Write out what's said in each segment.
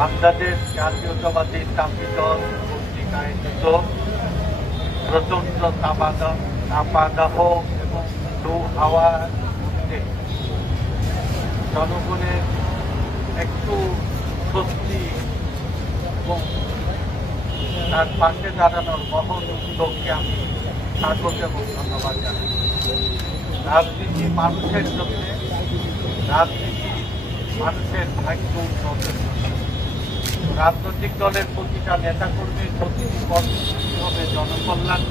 বাংলাদেশ জাতীয়তাবাদী তাবলিগ দল কর্তৃক আয়োজিত প্রচন্ড তাপদাহ এবং লু হাওয়ার মধ্যে জনগণের একটু স্বস্তি এবং তার পাশে দাঁড়ানোর মহৎ উদ্যোগকে আমি স্বাগত এবং ধন্যবাদ জানাই। রাজনীতি মানুষের জন্য, রাজনীতি মানুষের ভাগ্য উন্নয়নের জন্য। রাজনৈতিক দলের প্রতিটা নেতাকর্মীর প্রতিটি কর্মসূচি হবে জনকল্যাণ,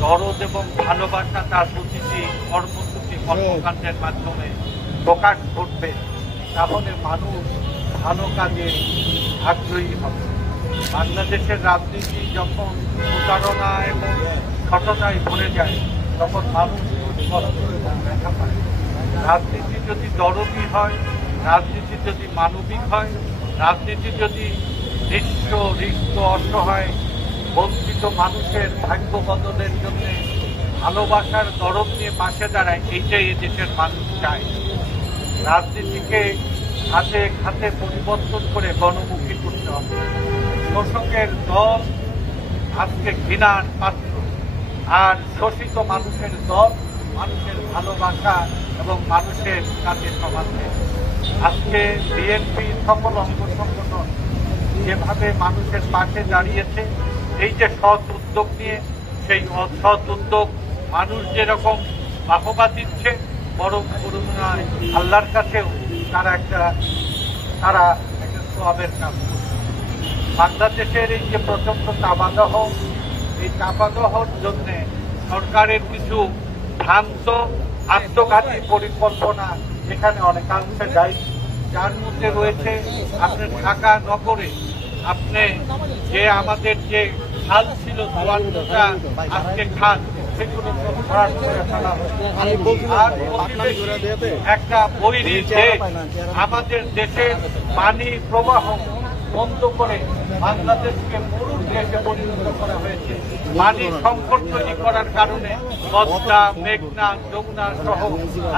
দরদ এবং ভালোবাসা তার প্রতিটি কর্মসূচি কর্মকাণ্ডের মাধ্যমে প্রকাশ ঘটবে। তাহলে মানুষ ভালো কাজে আগ্রহী হবে। বাংলাদেশের রাজনীতি যখন প্রতারণা এবং সততায় ভরে যায় তখন মানুষ কষ্ট এবং ব্যথা পায়। রাজনীতি যদি দরদি হয়, রাজনীতি যদি মানবিক হয়, রাজনীতি যদি নিঃস্ব রিক্ত অসহায় বঞ্চিত মানুষের ভাগ্য বদলের জন্য ভালোবাসার দরদ নিয়ে পাশে দাঁড়ায়, এইটাই এদেশের মানুষ চায়। রাজনীতিকে হাতে হাতে পরিবর্তন করে গণমুখী করতে হবে। শোষকের দল আজকে ঘৃণার পাত্র, আর শোষিত মানুষের দল মানুষের ভালোবাসা এবং মানুষের কাছে সমাজে। আজকে বিএনপি সকল অঙ্গ সংগঠন যেভাবে মানুষের পাশে দাঁড়িয়েছে, এই যে সৎ উদ্যোগ নিয়ে, সেই অসৎ উদ্যোগ মানুষ যেরকম বাহবা দিচ্ছে, বরং করুণায় আল্লাহর কাছেও তারা একটা সওয়াবের কাজ করছে। বাংলাদেশের এই যে প্রচন্ড তাপদাহ, এই তাপদাহর জন্য সরকারের কিছু ভ্রান্ত আত্মঘাতী পরিকল্পনা এখানে অনেকাংশে দায়ী, যার মধ্যে রয়েছে আপনি ঢাকা নগরে আপনি যে আমাদের যে খাল ছিল 52টা আজকে খাল, সেগুলো ভরাট করে ফেলা হয়েছে। আর একটা বৈরী দেশ আমাদের দেশের পানি প্রবাহ বন্ধ করে বাংলাদেশকে মরুর দেশে পরিণত করা হয়েছে। পানি সংকট তৈরি করার কারণে পদ্মা, মেঘনা, যমুনা সহ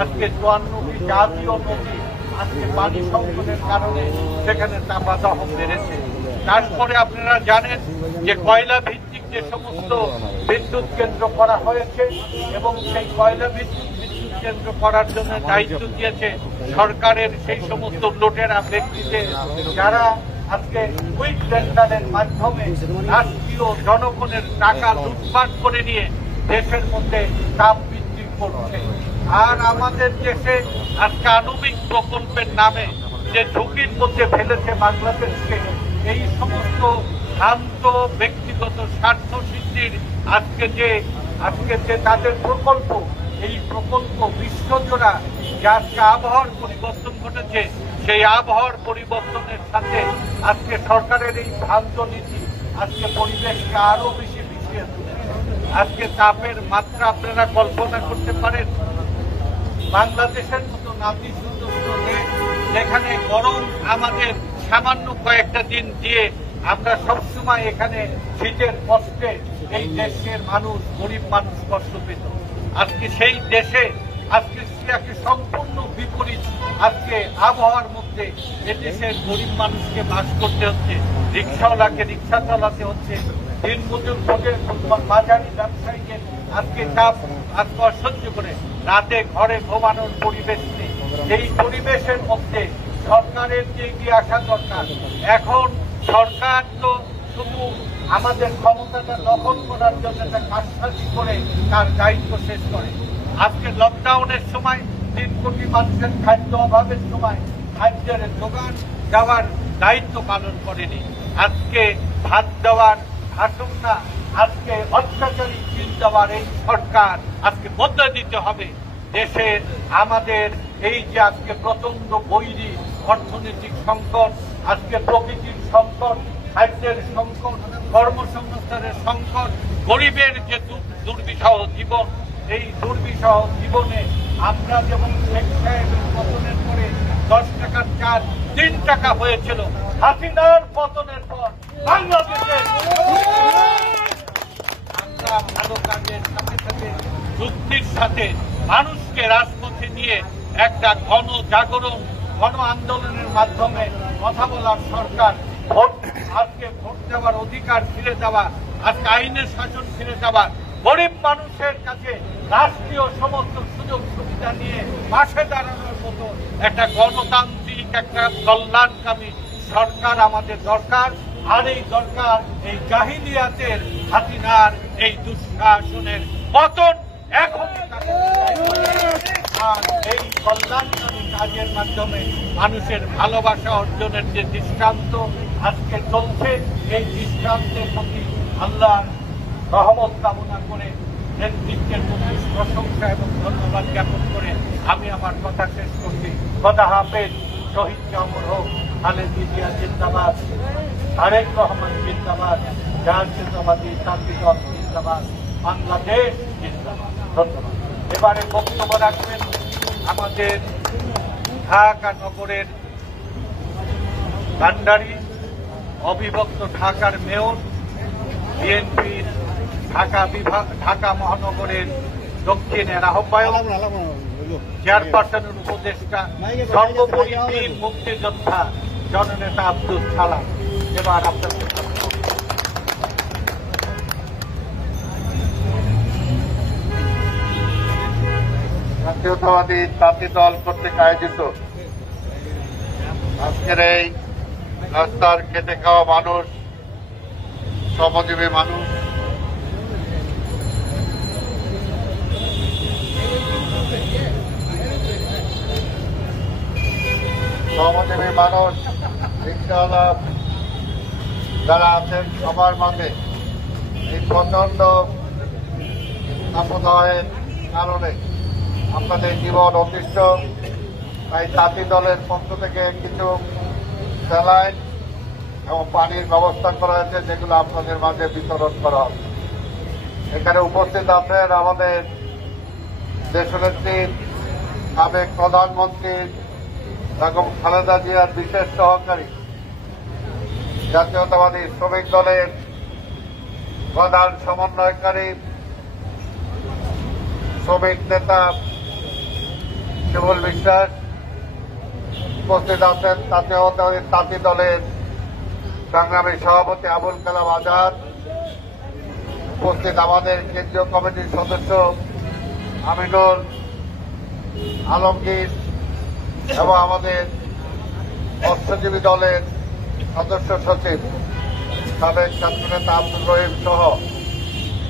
আজকে 54টি জাতীয় নদী আজকে পানি সংকটের কারণে সেখানে তাপদাহ বেড়েছে। তারপরে আপনারা জানেন যে কয়লা ভিত্তিক যে সমস্ত বিদ্যুৎ কেন্দ্র করা হয়েছে এবং সেই কয়লা ভিত্তিক বিদ্যুৎ কেন্দ্র করার জন্য দায়িত্ব দিয়েছে সরকারের সেই সমস্ত লুটেরা ব্যক্তিদের, যারা আজকে কুইক টেন্ডারের মাধ্যমে রাষ্ট্রীয় জনগণের টাকা লুটপাট করে নিয়ে দেশের মধ্যে তাপ বৃদ্ধি করছে। আর আমাদের দেশে আজকে আণবিক প্রকল্পের নামে যে ঝুঁকির মধ্যে ফেলেছে বাংলাদেশকে, এই সমস্ত ভ্রান্ত ব্যক্তিগত স্বার্থ সিদ্ধির আজকে যে তাদের প্রকল্প, এই প্রকল্প বিশ্বজোড়া যে আজকে আবহাওয়ার পরিবর্তন ঘটেছে, সেই আবহাওয়ার পরিবর্তনের সাথে আজকে সরকারের এই ভ্রান্ত নীতি আজকে পরিবেশকে আরো বেশি বিষিয়ে তুলেছে। আজকে তাপের মাত্রা আপনারা কল্পনা করতে পারেন, বাংলাদেশের মতো নাতিশীতোষ্ণ দেশ যেখানে গরম আমাদের সামান্য কয়েকটা দিন দিয়ে আমরা সবসময় এখানে শীতের কষ্টে এই দেশের মানুষ, গরিব মানুষ কষ্ট পেত। আজকে সেই দেশে আজকে সম্পূর্ণ বিপরীত আজকে আবহাওয়ার মধ্যে এদেশের গরিব মানুষকে বাস করতে হচ্ছে, রিক্সাওয়ালাকে রিক্সা চালাতে হচ্ছে, দিনমজুর বাজারি ব্যবসায়ীকে আজকে চাপ আজকে সহ্য করে রাতে ঘরে ঘুমানোর পরিবেশ নেই। এই পরিবেশের মধ্যে সরকারের যে এগিয়ে আসা দরকার। এখন সরকার তো শুধু আমাদের ক্ষমতাটা দখল করার জন্য একটা কারসাজি করে তার দায়িত্ব শেষ করে। আজকে লকডাউনের সময় 3 কোটি মানুষের খাদ্য অভাবের সময় খাদ্যের যোগান দেওয়ার দায়িত্ব পালন করেনি। আজকে ভাত দেওয়ার ভাষণ না, আজকে অত্যাচারী বিল দেওয়ার এই সরকার আজকে বদলে দিতে হবে। দেশের আমাদের এই যে আজকে প্রচন্ড বৈরী অর্থনৈতিক সংকট, আজকে প্রকৃতির সংকট, খাদ্যের সংকট, কর্মসংস্থানের সংকট, গরিবের যে দুর্বিষহ জীবন, এই দুর্বিষহ জীবনে আমরা যেমন শেখ সাহেবের পতনের পরে 10 টাকার চাল 3 টাকা হয়েছিল, হাসিনার পতনের পর বাংলাদেশে আমরা ভালো কাজের সাথে সাথে যুক্তির সাথে মানুষকে রাজপথে নিয়ে একটা গণ জাগরণ, গণ আন্দোলনের মাধ্যমে কথা বলার সরকার, আজকে ভোট দেওয়ার অধিকার ফিরে যাওয়া, আজকে আইনের শাসন ফিরে যাওয়া, গরিব মানুষের কাছে রাষ্ট্রীয় সমস্ত সুযোগ সুবিধা নিয়ে পাশে দাঁড়ানোর মতো একটা গণতান্ত্রিক, একটা কল্যাণকামী সরকার আমাদের দরকার। আর এই দরকার এই জাহিলিয়াতের হাসিনার এই দুঃশাসনের পতন এখন। আর এই কল্যাণকামী কাজের মাধ্যমে মানুষের ভালোবাসা অর্জনের যে দৃষ্টান্ত আজকে চলছে, এই দৃষ্টান্তের প্রতি আল্লাহর রহমত কামনা করে, নেতৃত্বের প্রতি প্রশংসা এবং ধন্যবাদ জ্ঞাপন করে আমি আমার কথা শেষ করছি। খোদা হাফেজ। শহীদ অমর হোক। খালেদা জিয়া জিন্দাবাদ। তারেক রহমান জিন্দাবাদ। জাতীয়তাবাদী ছাত্রী দল জিন্দাবাদ। বাংলাদেশ জিন্দাবাদ। ধন্যবাদ। এবারে বক্তব্য রাখবেন আমাদের ঢাকা নগরের ভান্ডারী, অবিভক্ত ঢাকার মেয়র, বিএনপির ঢাকা মহানগরের দক্ষিণের আহ্বায়ক, চেয়ারপারসনের উপদেষ্টা, সর্বোপরি বীর মুক্তিযোদ্ধা জননেতা আব্দুল সালাম। এবার আপনাদের জাতীয়তাবাদী ছাত্রী দল কর্তৃক আয়োজিত আজকের এই রাস্তার খেটে খাওয়া মানুষ, শ্রমজীবী মানুষ, রিক্সাওয়ালা যারা আছেন সবার মাঝে এই প্রচন্ড তাপদাহের কারণে আপনাদের জীবন অতিষ্ঠ। তাই ছাত্রী দলের পক্ষ থেকে কিছু স্যালাইন এবং পানির ব্যবস্থা করা হয়েছে, যেগুলো আপনাদের মাঝে বিতরণ করা হবে। এখানে উপস্থিত আছেন আমাদের দেশনেত্রী, সাবেক প্রধানমন্ত্রী বেগম খালেদা জিয়ার বিশেষ সহকারী, জাতীয়তাবাদী শ্রমিক দলের প্রধান সমন্বয়কারী, শ্রমিক নেতা শিমুল বিশ্বাস। উপস্থিত আছেন জাতীয়তাবাদী ছাত্রী দলের সংগ্রামী সভাপতি আবুল কালাম আজাদ। উপস্থিত আমাদের কেন্দ্রীয় কমিটির সদস্য আমিনুল আলমগীর এবং আমাদের মৎস্যজীবী দলের সদস্য সচিব সাবেক ছাত্রনেতা আব্দুল রহিম সহ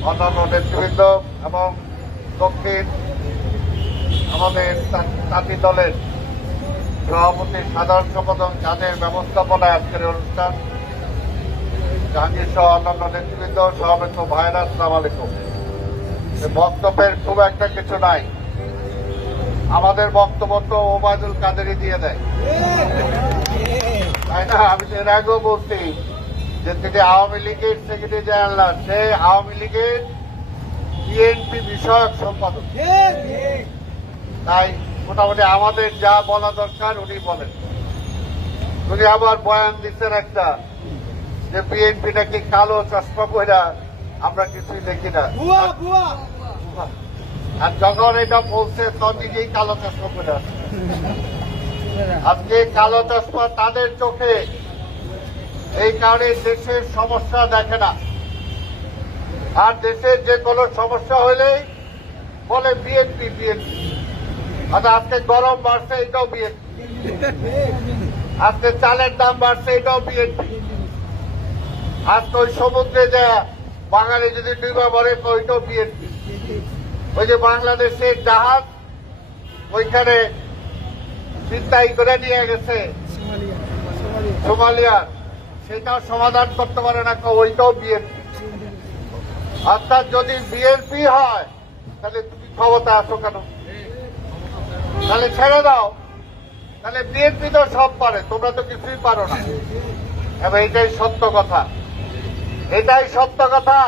অন্যান্য নেতৃবৃন্দ এবং দক্ষিণ আমাদের ছাত্রী দলের সভাপতি, সাধারণ সম্পাদক, যাদের ব্যবস্থাপনায় আজকের অনুষ্ঠান, জাহাঙ্গীর সহ অন্যান্য নেতৃবৃন্দ, সভাপতি ভাইরা, আসসালামু আলাইকুম। বক্তব্যের খুব একটা কিছু নাই, আমাদের বক্তব্য তো ওবায়দুল কাদেরই দিয়ে দেয়, তাই না? আমি এর আগেও বলছি যে তিনি আওয়ামী লীগের সেক্রেটারি জেনারেল, সে আওয়ামী লীগের বিএনপি বিষয়ক সম্পাদক। তাই মোটামুটি আমাদের যা বলা দরকার উনি বলেন। উনি আবার বয়ান দিচ্ছেন একটা, যে বিএনপি নাকি কালো চশমা পয়রা আমরা কিছুই দেখি না, আর যখন এটা বলছে তখন নিজেই কালো চশমা পয়রা। আজকে কালো চশমা তাদের চোখে, এই কারণে দেশের সমস্যা দেখে না, আর দেশের যে কোনো সমস্যা হলেই বলে বিএনপি বিএনপি। আজকে গরম বাড়ছে, এটাও বিএনপি। আজকে চালের দাম বাড়ছে, এটাও বিএনপি। আজকে ওই সমুদ্রে যে বাঙালি যদি ডুবা মরে, ওইটাও বিএনপি। ওই যে বাংলাদেশের জাহাজ ওইখানে ছিনতাই করে নিয়ে গেছে সোমালিয়ার, সেটাও সমাধান করতে পারে না, ওইটাও বিএনপি। অর্থাৎ যদি বিএনপি হয় তাহলে তুমি ক্ষমতা আসো কেন? তাহলে ছেড়ে দাও, তাহলে বিএনপি তো সব পারে, তোমরা তো কিছুই পারো না। এবং এটাই সত্য কথা, এটাই সত্য কথা।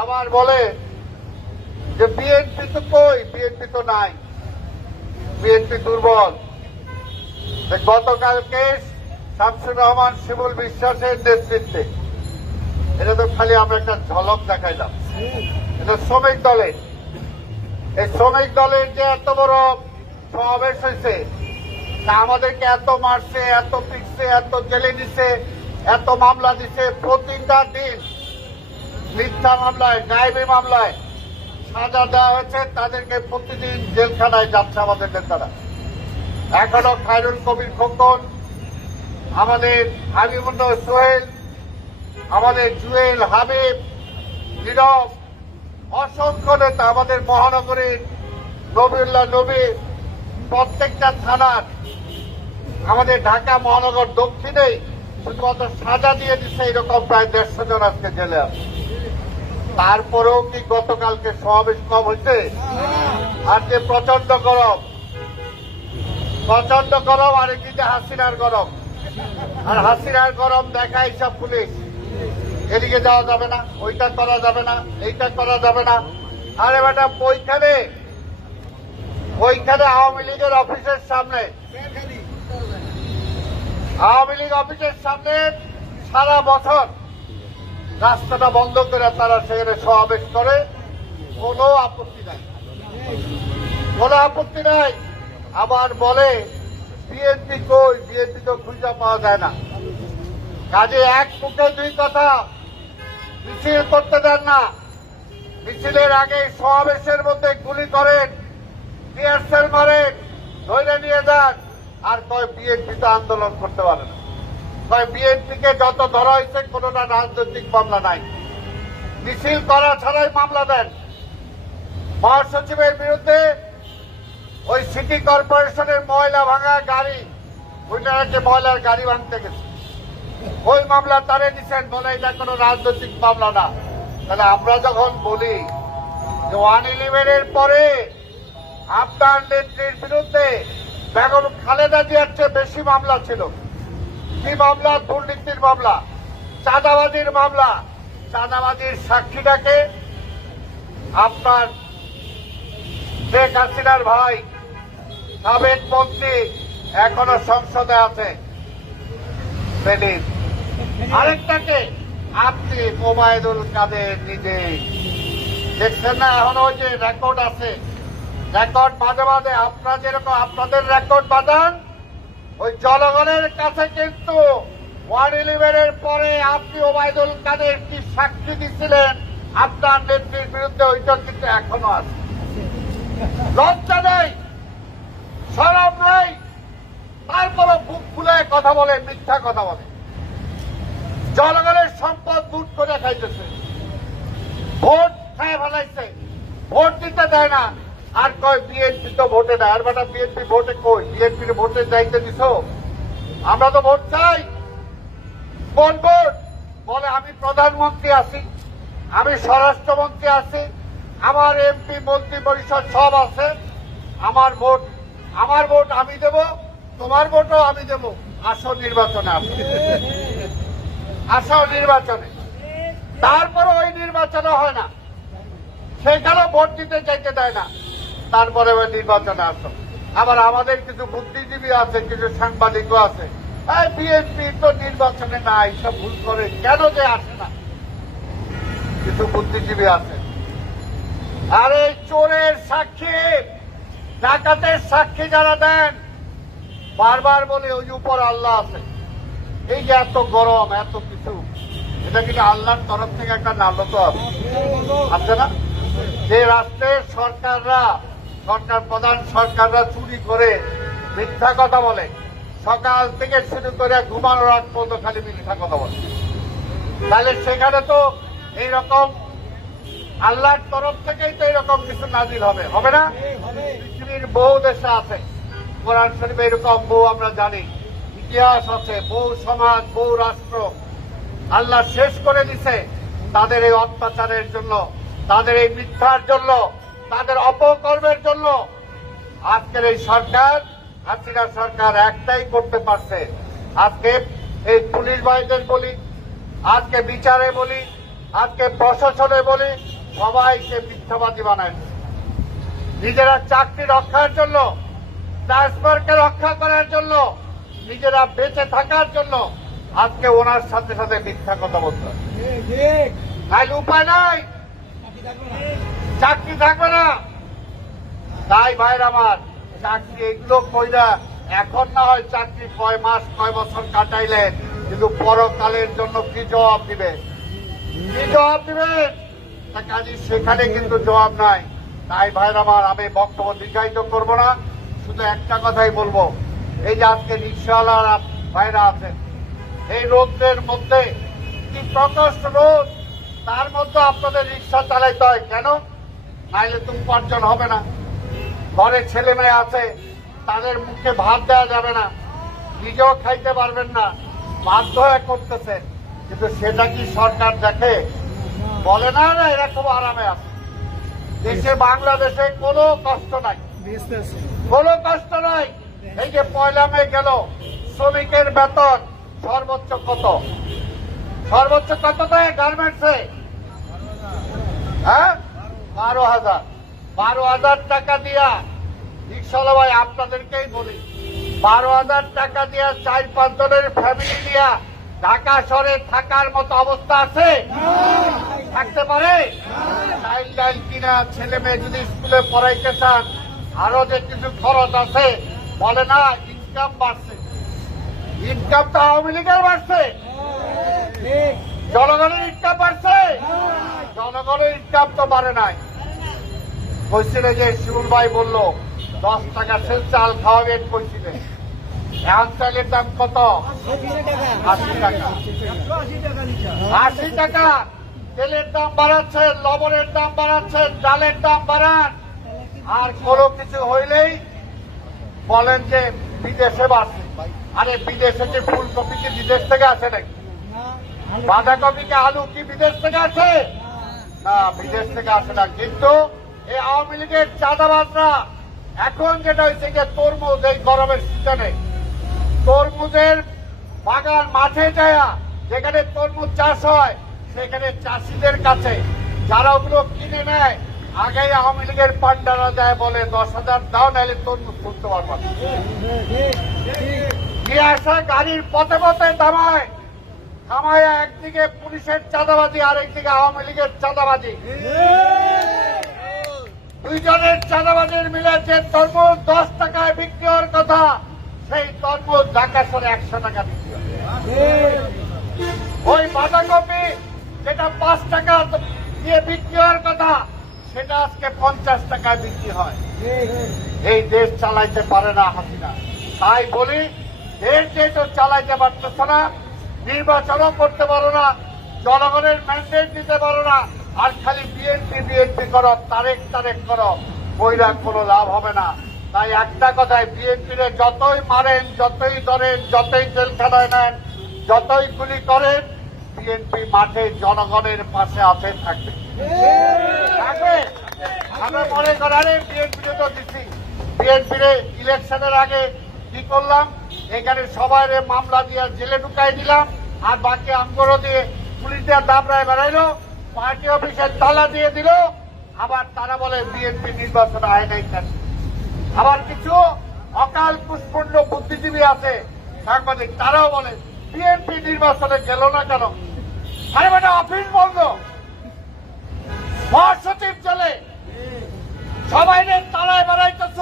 আবার বলে যে বিএনপি তো কই, বিএনপি তো নাই, বিএনপি দুর্বল। গতকালকে শামসুর রহমান শিমুল বিশ্বাসের নেতৃত্বে, এটা তো খালি আমরা একটা ঝলক দেখাইলাম, এটা শ্রমিক দলের, এই শ্রমিক দলের যে এত বড় সমাবেশ হয়েছে, তা আমাদেরকে এত মারছে, এত পিটছে, এত জেলে দিছে, এত মামলা দিছে, প্রতিটা দিন মিথ্যা মামলায়, গায়েবী মামলায় সাজা দেওয়া হয়েছে। তাদেরকে প্রতিদিন জেলখানায় যাচ্ছে আমাদের নেতারা। এখনো খায়রুল কবির খোকন, আমাদের হাবিবুল্লাহ সোহেল, আমাদের জুয়েল, হাবিব, নীরব, অসংখ্য নেতা, আমাদের মহানগরীর নবীউল্লাহ নবী, প্রত্যেকটা থানার, আমাদের ঢাকা মহানগর দক্ষিণেই শুধুমাত্র সাজা দিয়ে দিচ্ছে এরকম প্রায় 150 জন আজকে জেলে আছে। তারপরেও কি গতকালকে সমাবেশ কম হয়েছে? আজকে প্রচন্ড গরম, আর একদিকে হাসিনার গরম। আর হাসিনার গরম দেখা এইসব পুলিশ, এদিকে যাওয়া যাবে না, ওইটা করা যাবে না, এইটা করা যাবে না। আরে ম্যাডাম, ওইখানে আওয়ামী লীগের অফিসের সামনে, আওয়ামী লীগ অফিসের সামনে সারা বছর রাস্তাটা বন্ধ করে তারা সেখানে সমাবেশ করে, কোনো আপত্তি নাই, কোনো আপত্তি নাই। আবার বলে বিএনপি কই, বিএনপি তো খুঁজে পাওয়া যায় না। কাজে এক মুখে দুই কথা, মিছিল করতে দেন না। মিছিলের আগে সমাবেশের মধ্যে গুলি করেন, টিয়ারশেল মারেন, ধরে নিয়ে যান। আর কয় বিএনপি তো আন্দোলন করতে পারে না। কয় বিএনপিকে যত ধরা হয়েছে কোনটা রাজনৈতিক মামলা নাই, মিছিল করা ছাড়াই মামলা দেন। মহাসচিবের বিরুদ্ধে ওই সিটি কর্পোরেশনের ময়লা ভাঙা গাড়ি, ওইটা যে ময়লার গাড়ি ভাঙতে গেছে, ওই মামলা তারে দিচ্ছেন, বলে এটা কোনো রাজনৈতিক মামলা না। তাহলে আমরা যখন বলি যে 111-এর পরে আপনার নেত্রীর বিরুদ্ধে বেগম খালেদা জিয়ার চেয়ে বেশি মামলা ছিল, কি মামলা? দুর্নীতির মামলা, চাঁদাবাজির মামলা। চাঁদাবাজির সাক্ষীটাকে আপনার শেখ হাসিনার ভাই, সাবেক মন্ত্রী, এখনো সংসদে আছে। আরেকটাকে আপনি ওবায়দুল কাদের নিজে দেখছেন না? এখন ওই যে রেকর্ড আছে, রেকর্ড মাঝে মাঝে আপনারা যেরকম আপনাদের রেকর্ড বাঁধান, ওই জনগণের কাছে কিন্তু 111-এর পরে আপনি ওবায়দুল কাদের কি সাক্ষী দিচ্ছিলেন আপনার নেত্রীর বিরুদ্ধে, ওইটা কিন্তু এখনো আছে। লজ্জা নেই, শরম নেই, তারপরে বুক খুলে কথা বলে, মিথ্যা কথা বলে, জনগণের সম্পদ লুট করে খাইতেছে, ভোট খায় ফেলাইছে, ভোট দিতে দেয় না। আর কয় বিএনপি তো ভোটে দেয়। আর বেটা, বিএনপি ভোটে কই? বিএনপির ভোটে যাইতে দিছ? আমরা তো ভোট চাই। কোন ভোট? বলে আমি প্রধানমন্ত্রী আছি, আমি স্বরাষ্ট্রমন্ত্রী আছি, আমার এমপি মন্ত্রী পরিষদ সব আছে, আমার ভোট আমি দেব, তোমার ভোটও আমি দেব। আসো নির্বাচনে, আসো নির্বাচনে। তারপরে ওই নির্বাচনে হয় না, সেখানেও ভোট দিতে চাইতে দেয় না, তারপরে ওই নির্বাচনে আসো। আবার আমাদের কিছু বুদ্ধিজীবী আছে, কিছু সাংবাদিকও আছে, বিএনপি তো নির্বাচনে নাই, সব ভুল করে, কেন যে আসে না? কিছু বুদ্ধিজীবী আছে। আর এই চোরের সাক্ষী, ডাকাতের সাক্ষী যারা দেন, বারবার বলে ওই উপর আল্লাহ আছে। এই যে এত গরম, এত কিছু, এটা কিন্তু আল্লাহর তরফ থেকে একটা নালত আছে না? যে রাষ্ট্রের সরকার প্রধান সরকাররা চুরি করে, মিথ্যা কথা বলে, সকাল থেকে শুরু করে ঘুমানোর আগ পর্যন্ত খালি মিথ্যা কথা বলে, তাহলে সেখানে তো এইরকম আল্লাহর তরফ থেকেই তো এরকম কিছু নাজিল হবে না? পৃথিবীর বহু দেশে আছে, কোরআন শরীফে এরকম বহু আমরা জানি, ইতিহাস আছে, বহু সমাজ, বহু রাষ্ট্র আল্লাহ শেষ করে দিছে তাদের এই অত্যাচারের জন্য, তাদের এই মিথ্যার জন্য, তাদের অপকর্মের জন্য। আজকের এই সরকার, হাসিনা সরকার একটাই করতে পারছে, আজকে এই পুলিশ বাহিনীদের বলি, আজকে বিচারে বলি, আজকে প্রশাসনে বলি, সবাইকে মিথ্যাবাদী বানায়। নিজেরা চাকরি রক্ষার জন্য, ট্রান্সফারকে রক্ষা করার জন্য, নিজেরা বেঁচে থাকার জন্য আজকে ওনার সাথে সাথে মিথ্যা কথা বলতে হয়। তাই উপায় নাই, চাকরি থাকবে না। তাই ভাইর আমার, চাকরি এগুলো কইরা এখন না হয় চাকরি কয় মাস কয় বছর কাটাইলেন, কিন্তু পরকালের জন্য কি জবাব দিবেন? কি জবাব দিবেন? কাজে সেখানে কিন্তু জবাব নাই। তাই ভাইরা আমার, আমি বক্তব্য দীর্ঘায়িত করবো না, শুধু একটা কথাই বলবো। এই যে আজকে রিক্সাওয়ালারা ভাইরা আছেন, এই রোদের মধ্যে কি প্রকষ্ট রোদ, তার মধ্যে আপনাদের রিক্সা চালাইতে হয় কেন? নাইলে তো উপার্জন হবে না। ঘরে ছেলে মেয়ে আছে, তাদের মুখে ভাত দেওয়া যাবে না, নিজেও খাইতে পারবেন না, বাধ্য হয়ে করতেছেন। কিন্তু সেটা কি সরকার দেখে? বলে না, না এরা খুব আরামে আছে। দেশে বাংলাদেশে কোনো কষ্ট নাই, কোনো কষ্ট নাই। এই যে পয়লা মে গেল, শ্রমিকের বেতন সর্বোচ্চ কত? সর্বোচ্চ কত দেয় গার্মেন্টসে? হ্যাঁ, 12,000। 12,000 টাকা দিয়া রিক্সাওয়ালা ভাই, আপনাদেরকেই বলি, 12,000 টাকা দিয়া 4-5 জনের ফ্যামিলি দিয়া ঢাকা শহরে থাকার মতো অবস্থা আছে? থাকতে পারে? চাইল্ড লাইন কিনা, ছেলে মেয়ে যদি স্কুলে পড়াইতে চান, আরো যে কিছু খরচ আছে, বলে না ইনকাম বাড়ছে। ইনকাম তো আওয়ামী লীগের বাড়ছে, জনগণের ইনকাম বাড়ছে? জনগণের ইনকাম তো বাড়ে নাই। কইছিলে যে শিমুল ভাই বলল 10 টাকা সে চাল খাওয়াবেন, কইছিলেন। এখন চালের দাম কত? 80 টাকা। 80 টাকা। তেলের দাম বাড়াচ্ছেন, লবণের দাম বাড়াচ্ছেন, ডালের দাম বাড়ান, আর কোনো কিছু হইলেই বলেন যে বিদেশে বাড়ছে। আরে বিদেশে যে ফুলকপি কি বিদেশ থেকে আসে নাকি? বাঁধাকপি কি, আলু কি বিদেশ থেকে আসে? না, বিদেশ থেকে আসে না। কিন্তু এই আওয়ামী লীগের চাঁদাবাজরা এখন যেটা হয়েছে যে তরমুজ, এই গরমের সিজনে তরমুজের বাগান মাঠে যায়, যেখানে তরমুজ চাষ হয়, সেখানে চাষিদের কাছে যারা ওগুলো কিনে নেয়, আগেই আওয়ামী লীগের পান্ডারা যায় বলে 10,000 দাও, নাহলে তরমুজ তুলতে পারবো না। নিয়ে আসা গাড়ির পথে পথে দামায়, থামায় একদিকে পুলিশের চাঁদাবাজি, আর একদিকে আওয়ামী লীগের চাঁদাবাজি। দুইজনের চাঁদাবাজির মিলে যে তরমুজ 10 টাকায় বিক্রি হওয়ার কথা, সেই তরমুজ ঢাকা শহরে 100 টাকা বিক্রি হয়। ওই বাঁধাকপি যেটা 5 টাকা দিয়ে বিক্রি হওয়ার কথা, সেটা আজকে 50 টাকায় বিক্রি হয়। এই দেশ চালাইতে পারে না হাসিনা। তাই বলি, দেশ যেহেতু চালাইতে পারতেছ না, নির্বাচনও করতে পারো না, জনগণের ম্যান্ডেট দিতে পারো না, আর খালি বিএনপি করো, তারেক করো, কইরা কোনো লাভ হবে না। তাই একটা কথায়, বিএনপিরে যতই মারেন, যতই ধরেন, যতই জেলখানায় নেন, যতই গুলি করেন, বিএনপি মাঠে জনগণের পাশে আছে, থাকবে। আমরা মনে করারে বিএনপিরে তো দিচ্ছি, বিএনপিরে ইলেকশনের আগে কি করলাম, এখানে সবাই মামলা দিয়ে জেলে ঢুকাই দিলাম, আর বাকি আমগরও দিয়ে পুলিশ দিয়ে দাবড়ায় বেড়াইলো, পার্টি অফিসের তালা দিয়ে দিল। আবার তারা বলে বিএনপি নির্বাচন হয় নাই কেন? আবার কিছু অকাল কুষ্পণ্ড বুদ্ধিজীবী আছে, সাংবাদিক, তারাও বলে বিএনপি নির্বাচনে গেল না কেন? আরে বেটা, অফিস বন্ধ, মহাসচিব চলে, সবাই তালায় বেড়াইতেছ,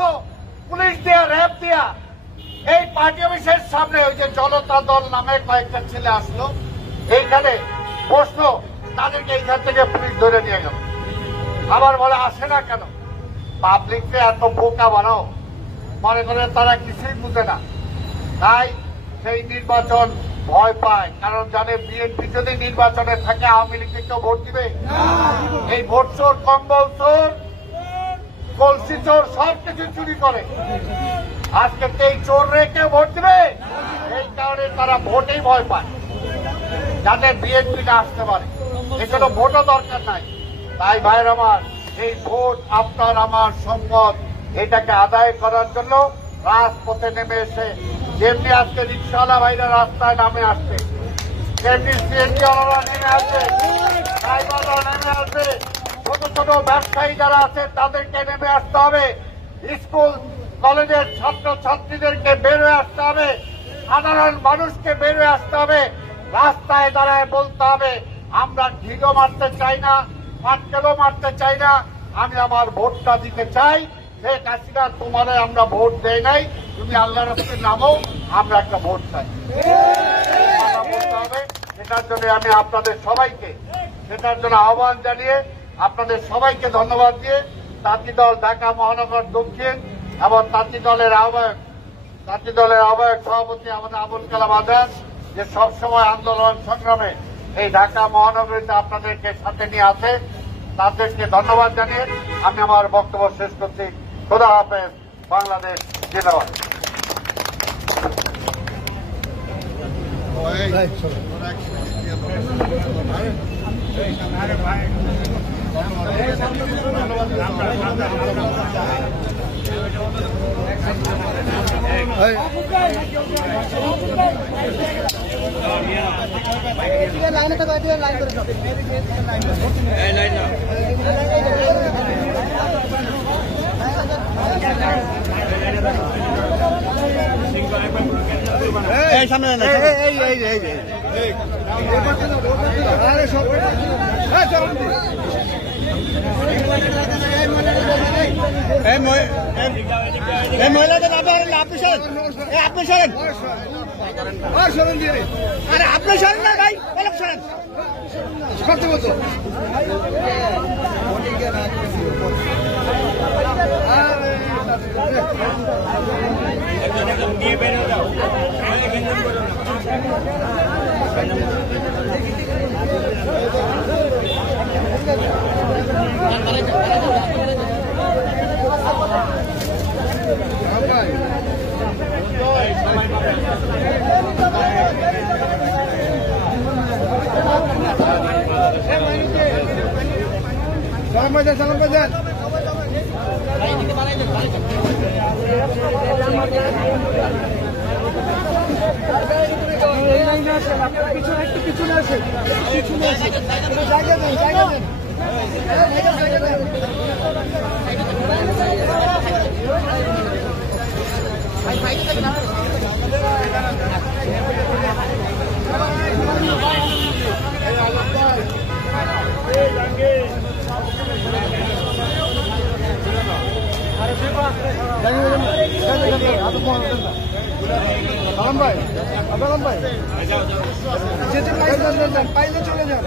পুলিশ দিয়া, র্যাব দিয়া। এই পার্টি অফিসের সামনে ওই যে জনতা দল নামে কয়েকটা ছেলে আসলো, এইখানে বসলো, তাদেরকে এইখান থেকে পুলিশ ধরে নিয়ে গেল। আবার বলে আসে না কেন? পাবলিককে এত বোকা বানাও, মনে করে তারা কিছুই বুঝে না। তাই সেই নির্বাচন ভয় পায়, কারণ জানে বিএনপি যদি নির্বাচনে থাকে, আওয়ামী লীগকে কেউ ভোট দিবে? এই ভোট চোর, কম্বল চোর, কলসি চোর, সবকিছু চুরি করে। আজকে এই চোর রেখে ভোট দিবে? এই কারণে তারা ভোটেই ভয় পায়, যাতে বিএনপিটা আসতে পারে। এজন্য ভোটও দরকার নাই। তাই ভাইয়ের আমার, এই ভোট আপনার আমার সম্পদ, এটাকে আদায় করার জন্য রাজপথে নেমে এসে, যেমনি আজকে রিক্সাওয়ালা ভাইরা রাস্তায় নামে আসবে, তেমনি সিএনজিওয়ালারা নেমে আসবে, ড্রাইভাররা নেমে আসবে, ছোট ছোট ব্যবসায়ী যারা আছে তাদেরকে নেমে আসতে হবে, স্কুল কলেজের ছাত্র ছাত্রীদেরকে বের হয়ে আসতে হবে, সাধারণ মানুষকে বের হয়ে আসতে হবে, রাস্তায় দাঁড়ায় বলতে হবে, আমরা ঢিলও মারতে চাই না, পাটকেলও মারতে চাই না, আমি আমার ভোটটা দিতে চাই, শেখ হাসিনা তোমারে আমরা ভোট দেয় নাই, তুমি আল্লাহ রাসূলের নামেও আমরা একটা ভোট চাই। বলতে হবে সেটার জন্য আমি আপনাদের সবাইকে সেটার জন্য আহ্বান জানিয়ে আপনাদের সবাইকে ধন্যবাদ দিয়ে তাঁতি দল ঢাকা মহানগর দক্ষিণ এবং তাঁতি দলের আহ্বায়ক সভাপতি আমাদের আবুল কালাম আজাদ, যে সবসময় আন্দোলন সংগ্রামে এই ঢাকা মহানগরীতে আপনাদেরকে সাথে নিয়ে আছে, তাদেরকে ধন্যবাদ জানিয়ে আমি আমার বক্তব্য শেষ করছি। খোদা হাফেজ। বাংলাদেশ জিন্দাবাদ। মহিলাদের আপনি সরেন, আপনি সরেন, আরে আপনি সরেন না ভাই, অনেক সরেন করতে বলতো। নিয়ে বেরো যাও। সালাম বাজার পিছনে একটু পিছনে আসেন, পিছনে আসেন, জায়গা দেন, জায়গা দেন। সালাম ভাই, সালাম ভাই, পাইলে চলে যান।